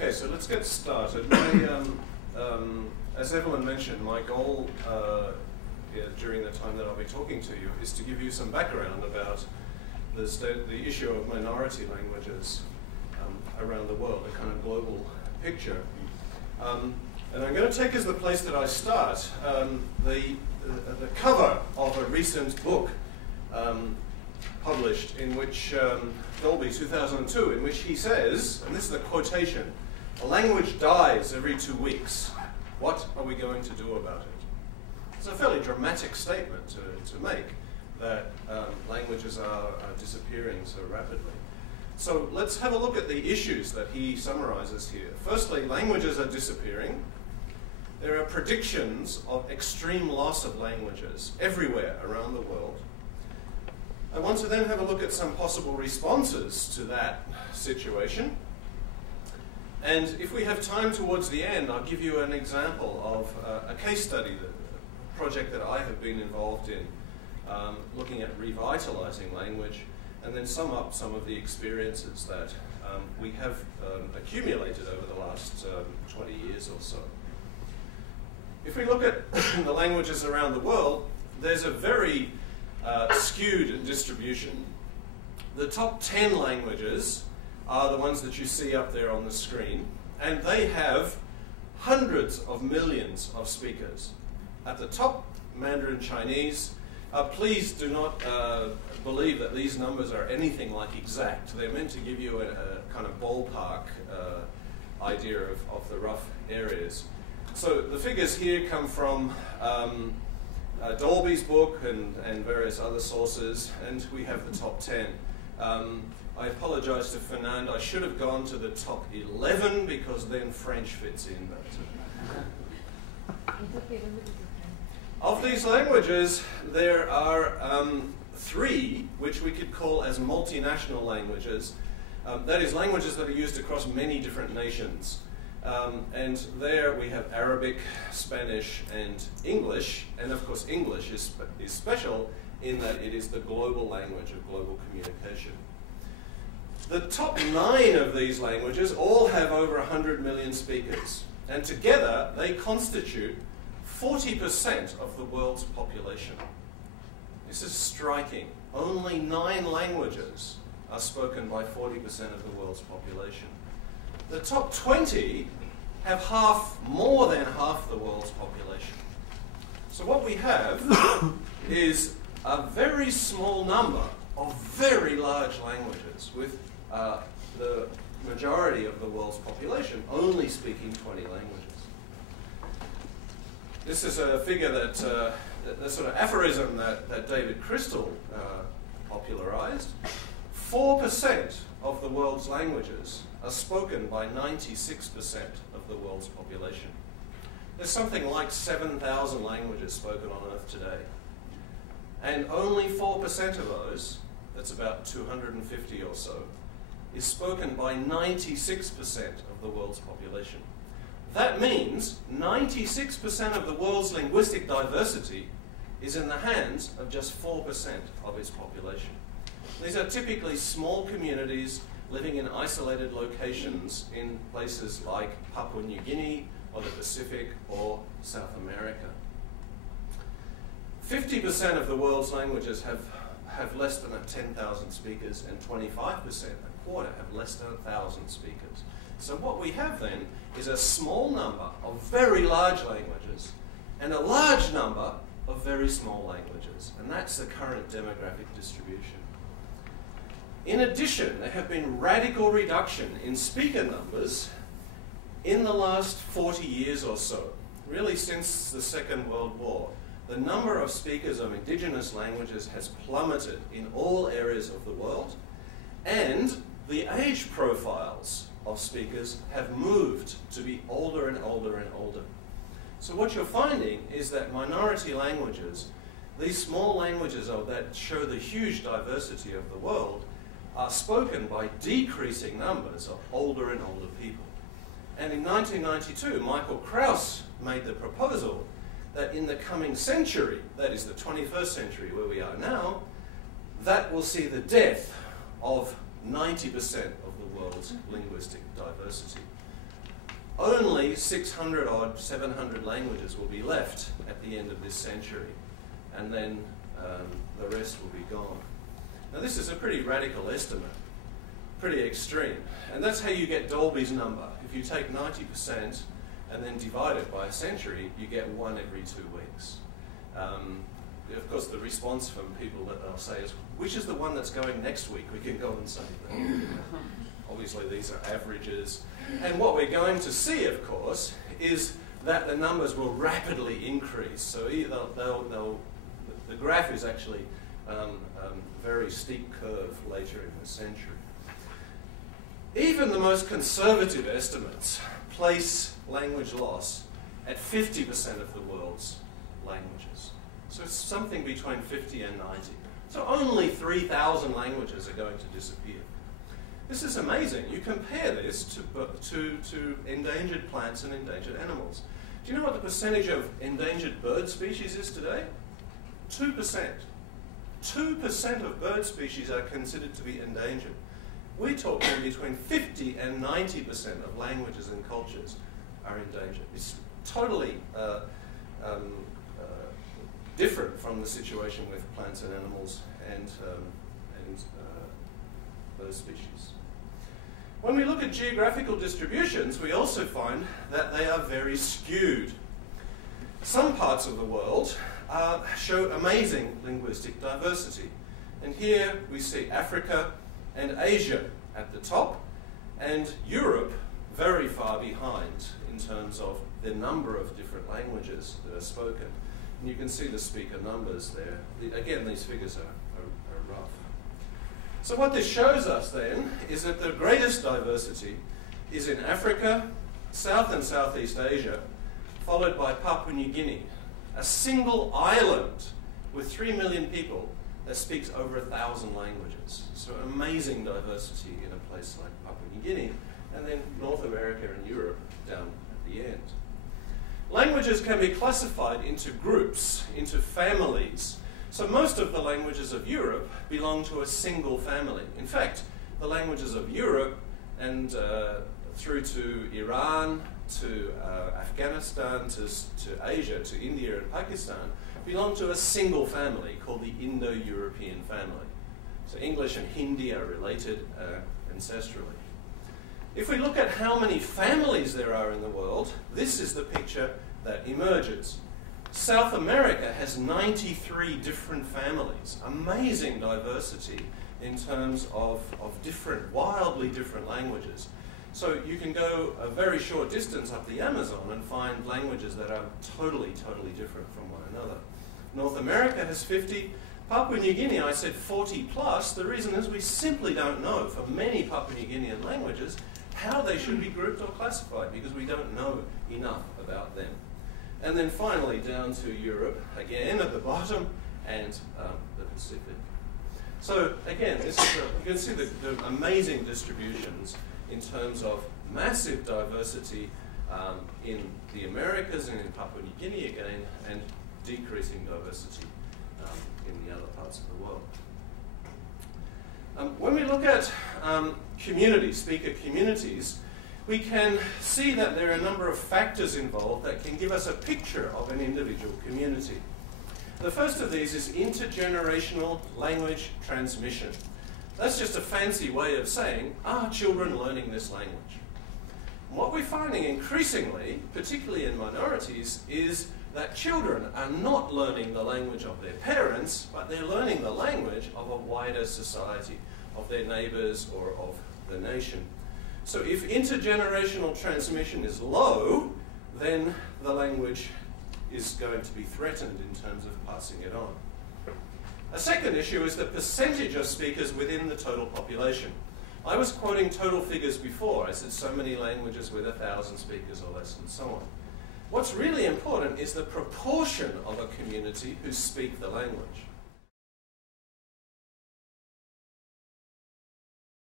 Okay, so let's get started. As Evelyn mentioned, my goal during the time that I'll be talking to you is to give you some background about the issue of minority languages around the world, a kind of global picture. And I'm going to take as the place that I start the cover of a recent book published in which, Dolby 2002, in which he says, and this is a quotation, "A language dies every 2 weeks. What are we going to do about it?" It's a fairly dramatic statement to make, that languages are disappearing so rapidly. So let's have a look at the issues that he summarizes here. Firstly, languages are disappearing. There are predictions of extreme loss of languages everywhere around the world. I want to then have a look at some possible responses to that situation. And if we have time towards the end, I'll give you an example of a case study, a project that I have been involved in, looking at revitalizing language, and then sum up some of the experiences that we have accumulated over the last 20 years or so. If we look at the languages around the world, there's a very skewed distribution. The top 10 languages are the ones that you see up there on the screen, and they have hundreds of millions of speakers. At the top, Mandarin Chinese. Please do not believe that these numbers are anything like exact. They're meant to give you a kind of ballpark idea of the rough areas. So the figures here come from Dolby's book and various other sources, and we have the top 10. I apologize to Fernand. I should have gone to the top 11 because then French fits in. But, of these languages, there are 3 which we could call as multinational languages. That is, languages that are used across many different nations. And there we have Arabic, Spanish, and English. And of course, English is special in that it is the global language of global communication. The top 9 of these languages all have over 100 million speakers. And together, they constitute 40% of the world's population. This is striking. Only 9 languages are spoken by 40% of the world's population. The top 20 have more than half the world's population. So what we have is a very small number of very large languages, with the majority of the world's population only speaking 20 languages. This is a figure that, the sort of aphorism that David Crystal popularized. 4% of the world's languages are spoken by 96% of the world's population. There's something like 7,000 languages spoken on Earth today. And only 4% of those, that's about 250 or so, is spoken by 96% of the world's population. That means 96% of the world's linguistic diversity is in the hands of just 4% of its population. These are typically small communities living in isolated locations in places like Papua New Guinea or the Pacific or South America. 50% of the world's languages have less than 10,000 speakers, and 25%, a quarter, have less than 1,000 speakers. So what we have then is a small number of very large languages and a large number of very small languages. And that's the current demographic distribution. In addition, there have been radical reduction in speaker numbers in the last 40 years or so, really since the Second World War. The number of speakers of indigenous languages has plummeted in all areas of the world, and the age profiles of speakers have moved to be older and older and older. So what you're finding is that minority languages, these small languages that show the huge diversity of the world, are spoken by decreasing numbers of older and older people. And in 1992, Michael Krauss made the proposal that in the coming century, that is the 21st century where we are now, that will see the death of 90% of the world's linguistic diversity. only 600 odd, 700 languages will be left at the end of this century, and then the rest will be gone. Now this is a pretty radical estimate, pretty extreme, and that's how you get Dolby's number. If you take 90% and then divide it by a century, you get 1 every 2 weeks. Of course, the response from people that they'll say is, which is the one that's going next week? We can go and say that. Obviously, these are averages. And what we're going to see, of course, is that the numbers will rapidly increase. So the graph is actually very steep curve later in the century. Even the most conservative estimates place language loss at 50% of the world's languages. So it's something between 50 and 90. So only 3,000 languages are going to disappear. This is amazing. You compare this to endangered plants and endangered animals. Do you know what the percentage of endangered bird species is today? 2%. 2% of bird species are considered to be endangered. We're talking between 50 and 90% of languages and cultures are endangered. It's totally different from the situation with plants and animals and those species. When we look at geographical distributions, we also find that they are very skewed. Some parts of the world show amazing linguistic diversity. And here we see Africa and Asia at the top, and Europe very far behind in terms of the number of different languages that are spoken. And you can see the speaker numbers there. Again, these figures are rough. So what this shows us then is that the greatest diversity is in Africa, South and Southeast Asia, followed by Papua New Guinea, a single island with 3 million people that speaks over 1,000 languages. So amazing diversity in a place like Papua New Guinea, and then North America and Europe down at the end. Languages can be classified into groups, into families. So most of the languages of Europe belong to a single family. In fact, the languages of Europe and through to Iran, to Afghanistan, to Asia, to India and Pakistan, belong to a single family called the Indo-European family. So English and Hindi are related ancestrally. If we look at how many families there are in the world, this is the picture that emerges. South America has 93 different families. Amazing diversity in terms of different, wildly different languages. So you can go a very short distance up the Amazon and find languages that are totally, totally different from one another. North America has 50. Papua New Guinea, I said 40 plus. The reason is we simply don't know for many Papua New Guinean languages how they should be grouped or classified because we don't know enough about them. And then finally down to Europe, again at the bottom, and the Pacific. So again, this is you can see the amazing distributions in terms of massive diversity in the Americas and in Papua New Guinea again, and decreasing diversity in the other parts of the world. When we look at communities, speaker communities, we can see that there are a number of factors involved that can give us a picture of an individual community. The first of these is intergenerational language transmission. That's just a fancy way of saying, are children learning this language? And what we're finding increasingly, particularly in minorities, is that children are not learning the language of their parents, but they're learning the language of a wider society, of their neighbours or of the nation. So if intergenerational transmission is low, then the language is going to be threatened in terms of passing it on. A second issue is the percentage of speakers within the total population. I was quoting total figures before. I said so many languages with 1,000 speakers or less and so on. What's really important is the proportion of a community who speak the language.